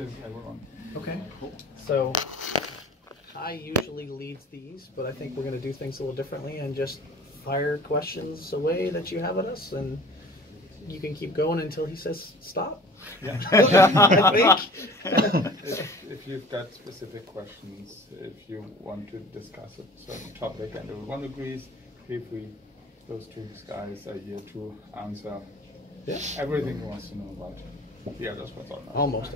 is everyone. Okay. Cool. So I usually leads these, but I think we're going to do things a little differently and just fire questions away that you have at us, and you can keep going until he says stop. Yeah. I think. If you've got specific questions, if you want to discuss a certain topic and everyone agrees, feel free. Those two guys are here to answer everything he wants to know about the others. Almost.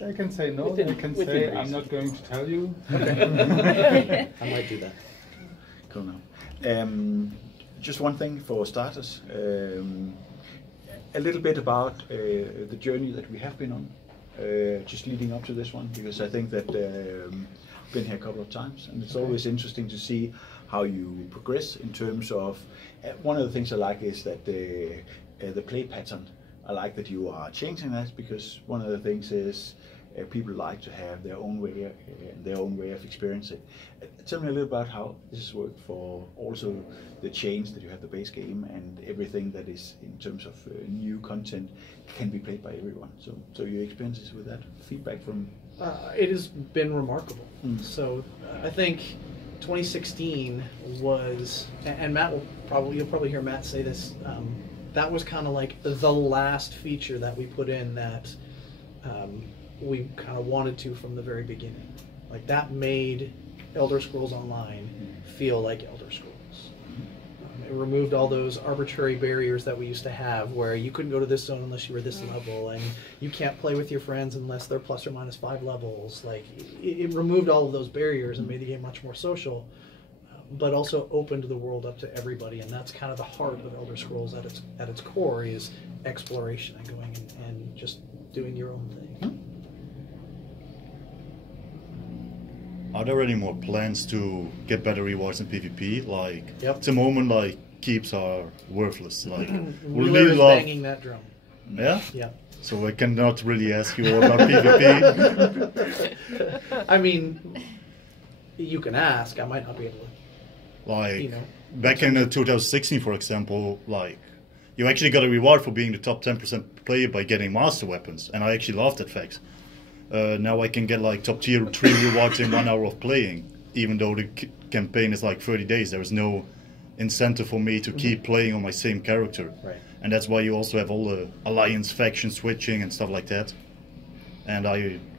They can say no, they can say I'm not going to tell you. Okay. I might do that. Cool now. Just one thing for starters. A little bit about the journey that we have been on, just leading up to this one, because I think that I've been here a couple of times, and it's always interesting to see how you progress in terms of, one of the things I like is that the play pattern, I like that you are changing that, because one of the things is people like to have their own way of experiencing it. Tell me a little about how this has worked for also the change that you have the base game and everything that is in terms of new content can be played by everyone. So your experiences with that, feedback from... It has been remarkable. So I think 2016 was, and Matt you'll probably hear Matt say this, that was kind of like the last feature that we put in that we kind of wanted to from the very beginning. Like that made Elder Scrolls Online feel like Elder Scrolls. It removed all those arbitrary barriers that we used to have, where you couldn't go to this zone unless you were this level, and you can't play with your friends unless they're plus or minus 5 levels. Like it removed all of those barriers and made the game much more social, but also opened the world up to everybody. And that's kind of the heart of Elder Scrolls at its core, is exploration and going and just doing your own thing. Are there any more plans to get better rewards in PvP? Like, at the moment, like, keeps are worthless. Like, we Wheeler really is love... banging that drum. Yeah? Yeah. So I cannot really ask you about PvP. I mean, you can ask. I might not be able to. Like, back in 2016, for example, like, you actually got a reward for being the top 10% player by getting master weapons, and I actually loved that fact. Now I can get like top tier 3 rewards in 1 hour of playing, even though the campaign is like 30 days. There is no incentive for me to keep playing on my same character. Right. And that's why you also have all the alliance faction switching and stuff like that. And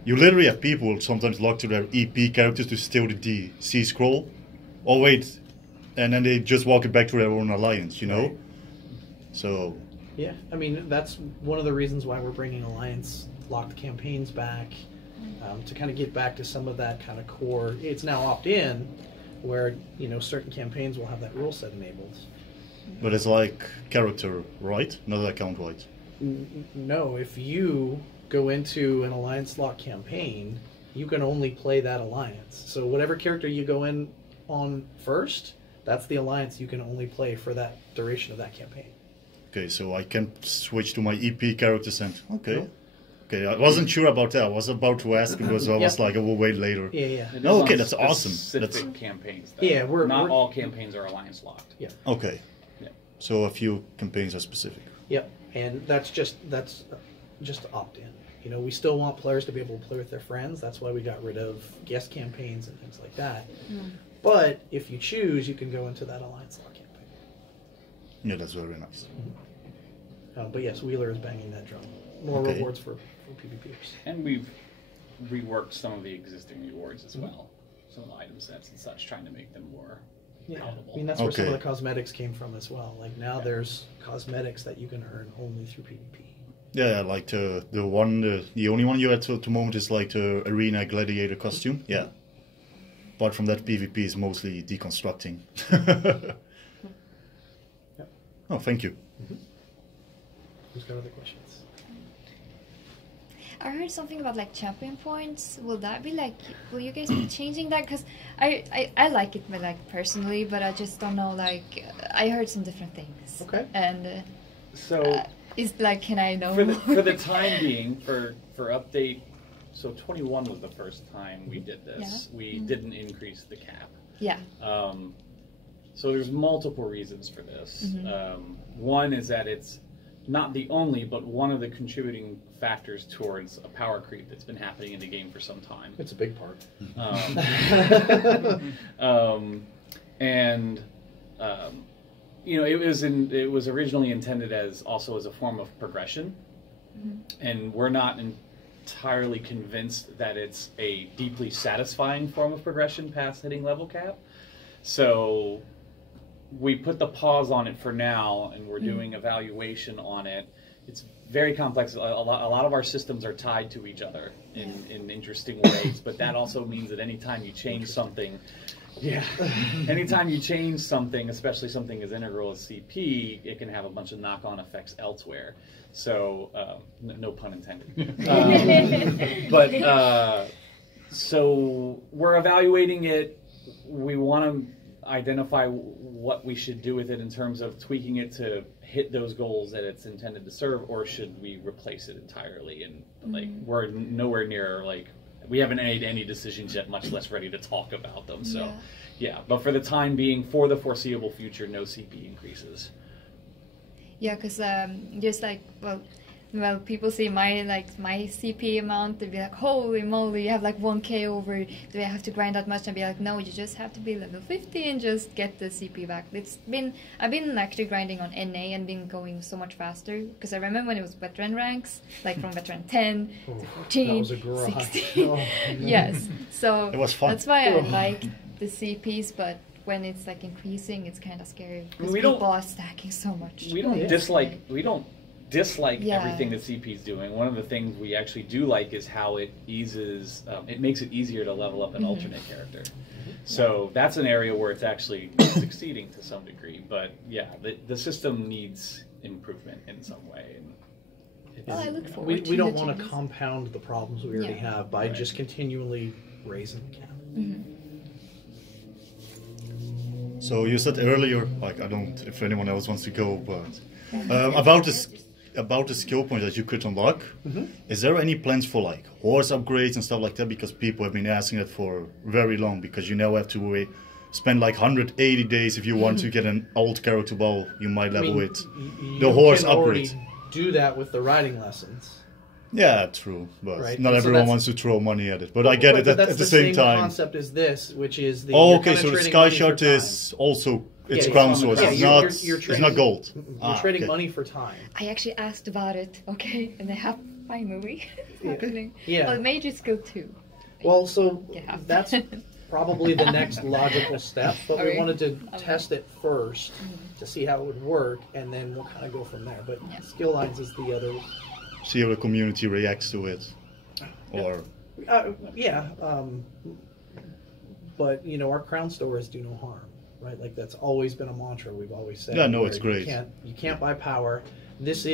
you literally have people sometimes lock to their EP characters to steal the DC scroll. Oh wait, and then they just walk it back to their own alliance, you know? Right. So... Yeah, I mean, that's one of the reasons why we're bringing alliance locked campaigns back, to kind of get back to some of that kind of core. It's now opt-in, where certain campaigns will have that rule set enabled. But it's like character, right? Not account, right? No, if you go into an alliance locked campaign, you can only play that alliance. So whatever character you go in on first, that's the alliance you can only play for that duration of that campaign. Okay, so I can switch to my EP characters and... Okay. No. Okay, I wasn't sure about that. I was about to ask because I was like, we'll wait later. Yeah. No, okay, that's awesome. Specific campaigns, though. Yeah, not all campaigns are alliance locked. Yeah. Okay. Yeah. So a few campaigns are specific. Yep, and that's just opt-in. We still want players to be able to play with their friends. That's why we got rid of guest campaigns and things like that. But if you choose, you can go into that alliance lock campaign. Yeah, that's very nice. But yes, Wheeler is banging that drum. More rewards for PvPers. And we've reworked some of the existing rewards as well. Some item sets and such, trying to make them more palatable. I mean, that's where some of the cosmetics came from as well. Like now there's cosmetics that you can earn only through PvP. Yeah, like the only one you had at the moment is like the Arena Gladiator costume. Yeah. Apart from that, PvP is mostly deconstructing. Oh, thank you. Who's got other questions? I heard something about like champion points. Will that be like? Will you guys be changing that? Because I like it, like personally, but I just don't know. Like I heard some different things. Okay. And so is like, can I know? For the time being, for update. So 21 was the first time we did this. Yeah. We didn't increase the cap. Yeah. So there's multiple reasons for this. One is that it's not the only, but one of the contributing factors towards a power creep that's been happening in the game for some time. It's a big part. You know, it was originally intended as also as a form of progression, and we're not entirely convinced that it's a deeply satisfying form of progression past hitting level cap. So we put the pause on it for now, and we're doing evaluation on it. It's very complex. A lot of our systems are tied to each other in interesting ways, but that also means that anytime you change something, anytime you change something, especially something as integral as CP, it can have a bunch of knock-on effects elsewhere. So, no pun intended. So we're evaluating it. We want to identify what we should do with it in terms of tweaking it to hit those goals that it's intended to serve, or should we replace it entirely? And like, we're nowhere near, like, we haven't made any decisions yet, much less ready to talk about them. So, but for the time being, for the foreseeable future, no CP increases. Yeah, because just like, well, people see my CP amount, they'd be like, holy moly, you have like 1k over, do I have to grind that much? And be like, no, you just have to be level 50 and just get the CP back. I've been actually grinding on NA and been going so much faster, because I remember when it was veteran ranks, like from veteran 10 to 14, 16. Yes, so it was fun. That's why I like the CPs, but when it's like increasing, it's kind of scary, because people are stacking so much. We don't dislike everything that CP is doing. One of the things we actually do like is how it eases, it makes it easier to level up an alternate character. So that's an area where it's actually succeeding to some degree. But yeah, the system needs improvement in some way. And I look forward to we don't want to compound the problems we already have by Right. just continually raising the cap. So you said earlier, like, I don't, if anyone else wants to go, but about the skill point that you could unlock, is there any plans for like horse upgrades and stuff like that? Because people have been asking that for very long, because you now have to spend like 180 days if you want to get an old character ball, you might level it. The horse upgrades. Do that with the riding lessons. Yeah, true, but right? not everyone wants to throw money at it. But I get it at the same time. The concept is this, which is the. Oh, okay, so the sky shard is also it's crown swords. It's not gold. You're trading money for time. I actually asked about it, okay, and they have finally happening. Yeah. Well, major skill 2. Well, so that's probably the next logical step, but we wanted to test it first to see how it would work, and then we'll kind of go from there. But skill lines is the other. See how the community reacts to it, or but you know, our crown stores do no harm, right? Like that's always been a mantra we've always said. Yeah, no, it's great. You can't buy power. This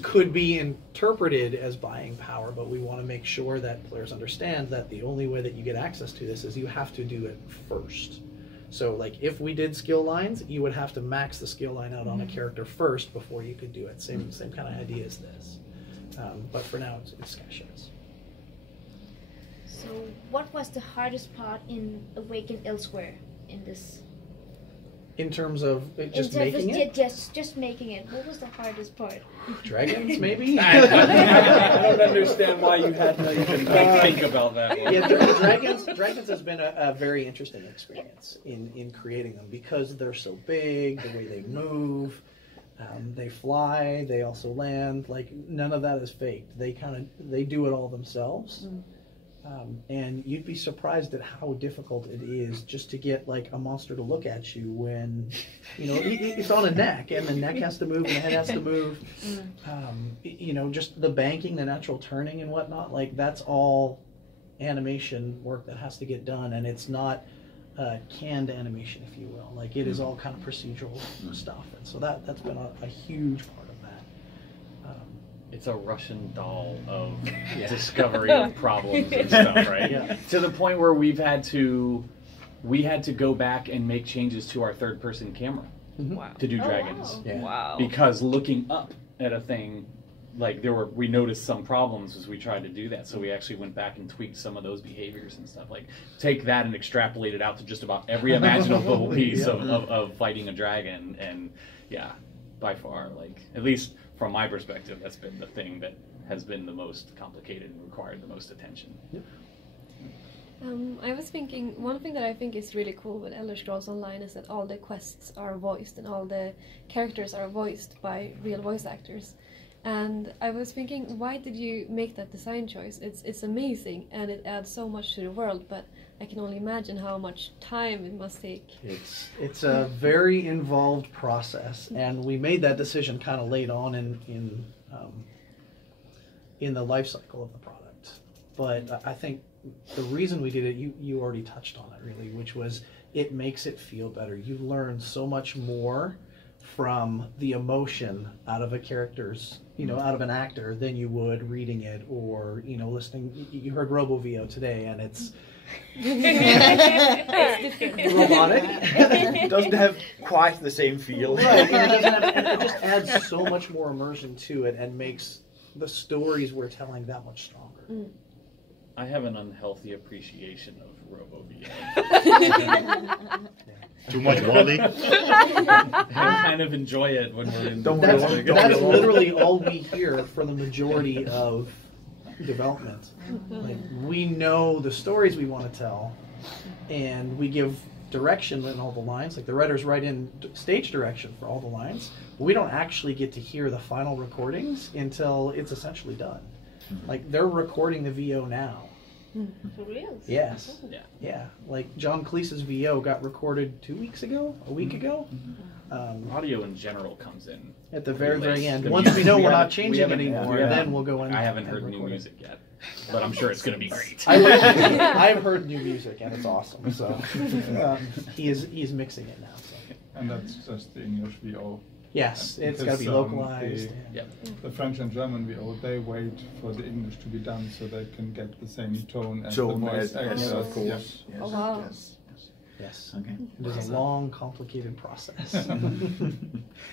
could be interpreted as buying power, but we want to make sure that players understand that the only way that you get access to this is you have to do it first. So, like, if we did skill lines, you would have to max the skill line out on a character first before you could do it. Same kind of idea as this. But for now, it's sky shards. So, what was the hardest part in Awaken Elsweyr in this? In terms of just making it? Just making it. What was the hardest part? Dragons, maybe? I don't understand why you had to even think about that one. Yeah, Dragons has been a very interesting experience in creating them, because they're so big, the way they move, they fly, they also land. Like, none of that is faked. They do it all themselves. And you'd be surprised at how difficult it is just to get like a monster to look at you when, you know, it's on a neck, and the neck has to move and the head has to move. You know, just the banking, the natural turning and whatnot, like that's all animation work that has to get done, and it's not canned animation, if you will. Like it is all kind of procedural stuff, and so that's been a huge part of that. It's a Russian doll of discovery of problems and stuff, right? To the point where we had to go back and make changes to our third-person camera to do dragons. Wow. Because looking up at a thing, like we noticed some problems as we tried to do that, so we actually went back and tweaked some of those behaviors and stuff. Like take that and extrapolate it out to just about every imaginable piece of fighting a dragon, and by far, like, at least from my perspective, that's been the thing that has been the most complicated and required the most attention. Yep. I was thinking, one thing that I think is really cool with Elder Scrolls Online is that all the quests are voiced and all the characters are voiced by real voice actors. And I was thinking, why did you make that design choice? It's amazing and it adds so much to the world, but I can only imagine how much time it must take. It's a very involved process, and we made that decision kind of late on in the life cycle of the product. But I think the reason we did it, you already touched on it really, which was it makes it feel better. You learn so much more from the emotion out of a character's, out of an actor than you would reading it or, listening. You heard RoboVO today, and it's robotic. It doesn't have quite the same feel. Right, and it just adds so much more immersion to it and makes the stories we're telling that much stronger. Mm. I have an unhealthy appreciation of RoboVO. Too much Wally. I kind of enjoy it when we're in. That's literally all we hear for the majority of development. Like, we know the stories we want to tell, and we give direction in all the lines. Like, the writers write in stage direction for all the lines. We don't actually get to hear the final recordings until it's essentially done. Like, they're recording the VO now. For real? Yes. Yeah. Like, John Cleese's VO got recorded 2 weeks ago, a week ago. Audio in general comes in At the very, late. very end. The Once music- we know we're not haven't- changing anymore, then we'll go in. I haven't and heard new record it. music yet, but I'm sure it's going to be great. I've heard new music, and it's awesome. So he's mixing it now. So. And that's just the English VO. Yes, it's got to be Because, localized. The French and German VO, they wait for the English to be done so they can get the same tone as the voice actors. Yes, of course. Yeah. Yes, Oh, wow. Yes. Okay. It is a long, complicated process.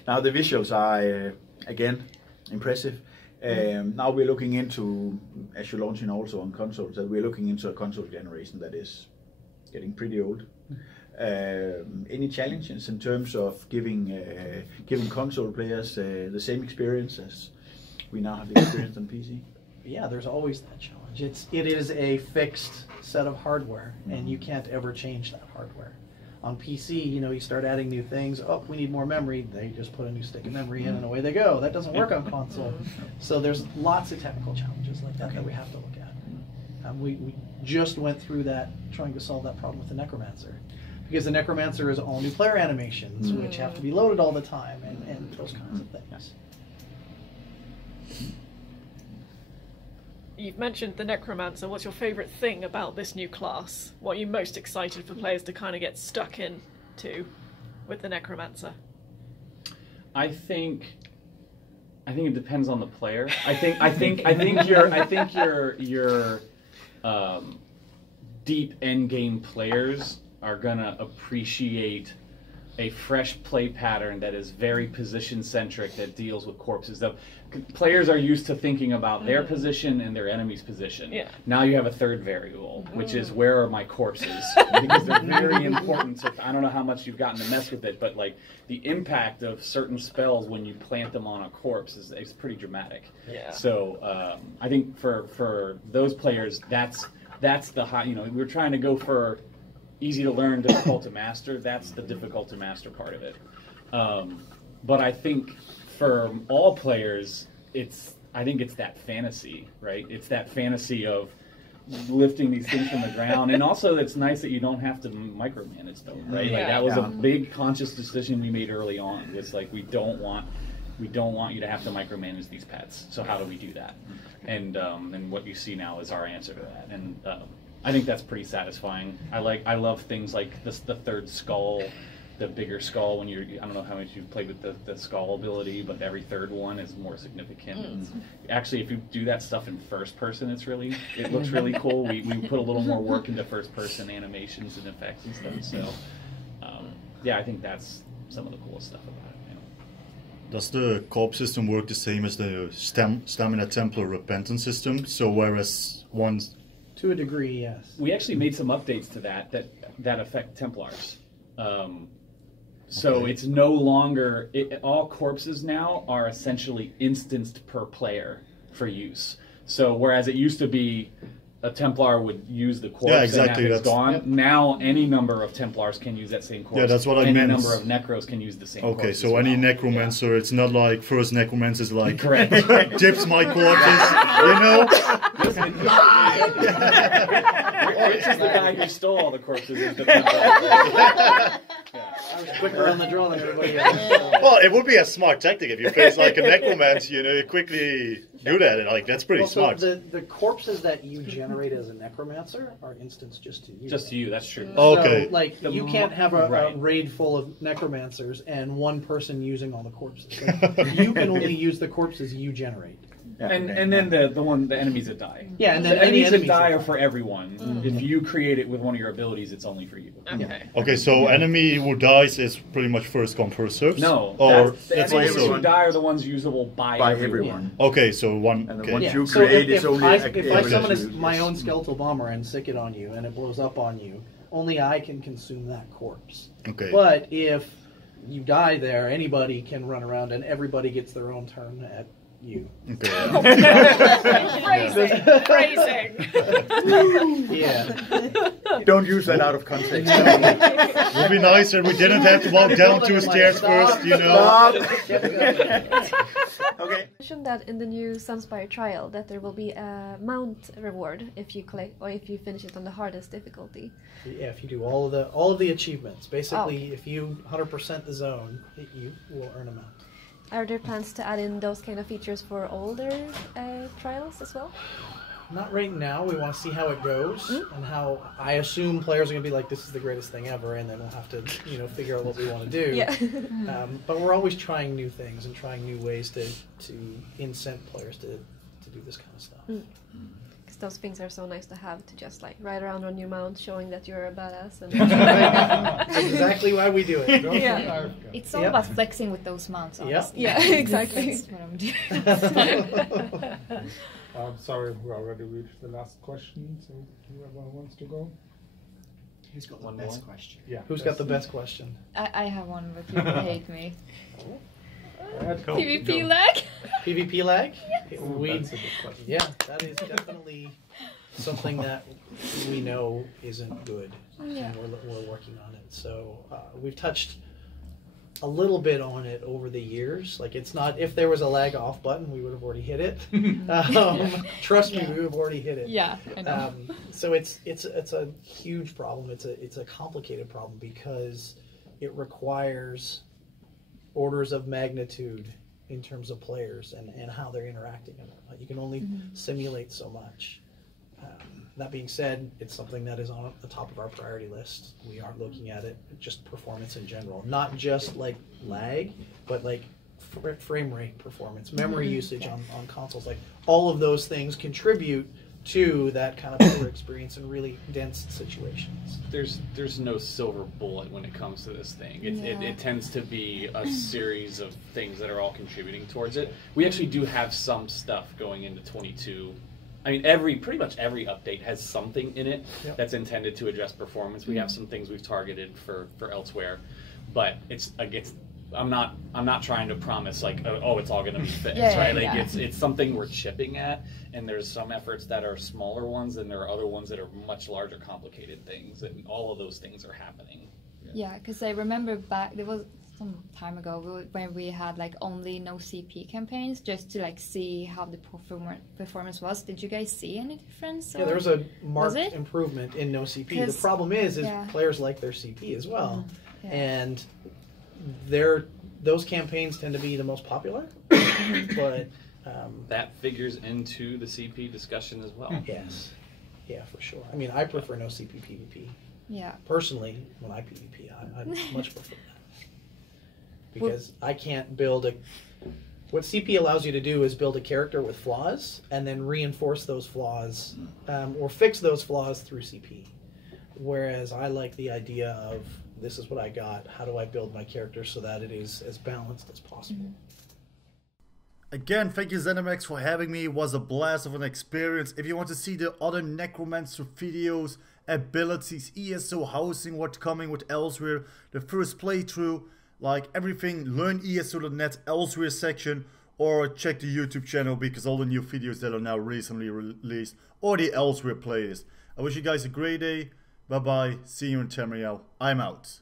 Now the visuals are again impressive. Now we're looking into, as you're launching also on consoles, that we're looking into a console generation that is getting pretty old. Any challenges in terms of giving console players the same experience as we now have the experience on PC? Yeah, there's always that challenge. It is a fixed set of hardware, and you can't ever change that hardware. On PC, you start adding new things. Oh, we need more memory. They just put a new stick of memory in, and away they go. That doesn't work on console. So there's lots of technical challenges like that that we have to look at. We just went through that, trying to solve that problem with the Necromancer. Because the Necromancer is all new player animations, which have to be loaded all the time, and those kinds of things. You've mentioned the Necromancer. What's your favourite thing about this new class? What are you most excited for players to kind of get stuck into with the Necromancer? I think it depends on the player. I think your deep endgame players are gonna appreciate a fresh play pattern that is very position centric, that deals with corpses. Though players are used to thinking about their position and their enemy's position. Yeah. Now you have a third variable, which is where are my corpses? Because they're very important. So I don't know how much you've gotten to mess with it, but like the impact of certain spells when you plant them on a corpse is pretty dramatic. Yeah. So I think for those players, that's the high. We're trying to go for easy to learn, difficult to master. That's the difficult to master part of it. But I think for all players, I think it's that fantasy, right? It's that fantasy of lifting these things from the ground, and also it's nice that you don't have to micromanage them, right? Like that was a big conscious decision we made early on. It's like we don't want you to have to micromanage these pets. So how do we do that? And what you see now is our answer to that. And I think that's pretty satisfying. I love things like the third skull, the bigger skull. I don't know how much you've played with the skull ability, but every third one is more significant. Actually, if you do that stuff in first person, it looks really cool. We put a little more work into first person animations and effects and stuff. So I think that's some of the coolest stuff about it. Does the corpse system work the same as the Stamina Templar Repentance system? So whereas one's... To a degree, yes. We actually made some updates to that affect Templars. So Okay. it's no longer, all corpses now are essentially instanced per player for use. So whereas it used to be a Templar would use the corpse Yeah, exactly, and after it's that's- gone, Yep. now any number of Templars can use that same corpse. Yeah, that's what I any meant. number of Necros can use the same corpse. Okay, as so any well. necromancer, it's not like first necromancer is like Correct. dips my corpses, you know? Rich is the guy who stole all the corpses. Is the Templar. I was quicker on the draw than everybody else. Well, it would be a smart tactic if you face like a necromancer, you know, you quickly do that. Like that's pretty Well, so smart. the corpses that you generate as a necromancer are instants just to you. Just to you, that's true. Okay. So, like, The you can't have a right. raid full of necromancers and one person using all the corpses. Like, you can only use the corpses you generate. Yeah, And then the enemies that die. Yeah, and The then any enemies that enemies die that are die. for everyone. If you create it with one of your abilities, it's only for you. Okay. Okay, so enemy who dies is pretty much first come first serves. No, or the that's enemies also who die are the ones usable by everyone. okay. So one. And then Okay. once Yeah, you so create, if it's only I abilities summon you use. my own skeletal bomber and sick it on you and it blows up on you, only I can consume that corpse. Okay. But if you die there, anybody can run around and everybody gets their own turn at you. Okay. Phrasing. Yeah. Don't use that out of context. It would be nicer if we didn't have to walk down two stairs first, you know. Okay. Mentioned that in the new Sunsprire Trial that there will be a mount reward if you collect or if you finish it on the hardest difficulty. Yeah, if you do all of the achievements, basically, Oh, okay. if you 100% the zone, you will earn a mount. Are there plans to add in those kind of features for older trials as well? Not right now. We want to see how it goes and how. I assume players are going to be like, "This is the greatest thing ever," and then we'll have to, figure out what we want to do. Yeah. But we're always trying new things and trying new ways to incent players to do this kind of stuff. Because those things are so nice to have to just like ride around on your mount, showing that you're a badass. And That's exactly why we do it. Yeah. It's all Yep. about flexing with those mounts, Yep. honestly. Yeah, exactly. That's what I'm doing. I'm sorry, we already reached the last question, so whoever wants to go. Who's got the One best more? question? Yeah. Who's got the best question? I have one, but people hate me. Go. PvP Go. lag? PvP lag? That's a good question. Yeah, that is definitely something that we know isn't good, Yeah. and we're working on it. So we've touched a little bit on it over the years. Like, it's not, if there was a lag off button, we would have already hit it. Trust me, we would have already hit it. Yeah, I know. So it's a huge problem. It's a complicated problem because it requires orders of magnitude in terms of players and how they're interacting. You can only simulate so much. That being said, it's something that is on the top of our priority list. We are looking at it, just performance in general, not just like lag, but like frame rate performance, memory usage on consoles. Like, all of those things contribute to that kind of player experience in really dense situations. There's no silver bullet when it comes to this thing. It tends to be a series of things that are all contributing towards it. We actually do have some stuff going into 22. I mean, pretty much every update has something in it that's intended to address performance. We have some things we've targeted for Elsweyr, but I'm not trying to promise like, oh, it's all going to be fixed, right? Like, it's something we're chipping at, and there's some efforts that are smaller ones, and there are other ones that are much larger, complicated things, and all of those things are happening. Yeah, because I remember back, there was some time ago when we had like only no CP campaigns, just to like see how the performance was. Did you guys see any difference? Yeah, there was a marked it? improvement in no CP. The 'Cause- problem is players like their CP as well, and those campaigns tend to be the most popular. But that figures into the CP discussion as well. Yes, yeah, for sure. I mean, I prefer no CP PvP. Yeah. Personally, when I PvP, I much prefer that. Because I can't build what CP allows you to do is build a character with flaws and then reinforce those flaws or fix those flaws through CP. Whereas I like the idea of, this is what I got, how do I build my character so that it is as balanced as possible? Again, thank you Zenimax for having me. It was a blast of an experience. If you want to see the other necromancer videos, abilities, ESO housing, what's coming with Elsweyr, the first playthrough, like everything, learn ESO.net Elsweyr section, or check the YouTube channel because all the new videos that are now recently released, or the Elsweyr playlist. I wish you guys a great day. Bye bye. See you in Tamriel. I'm out.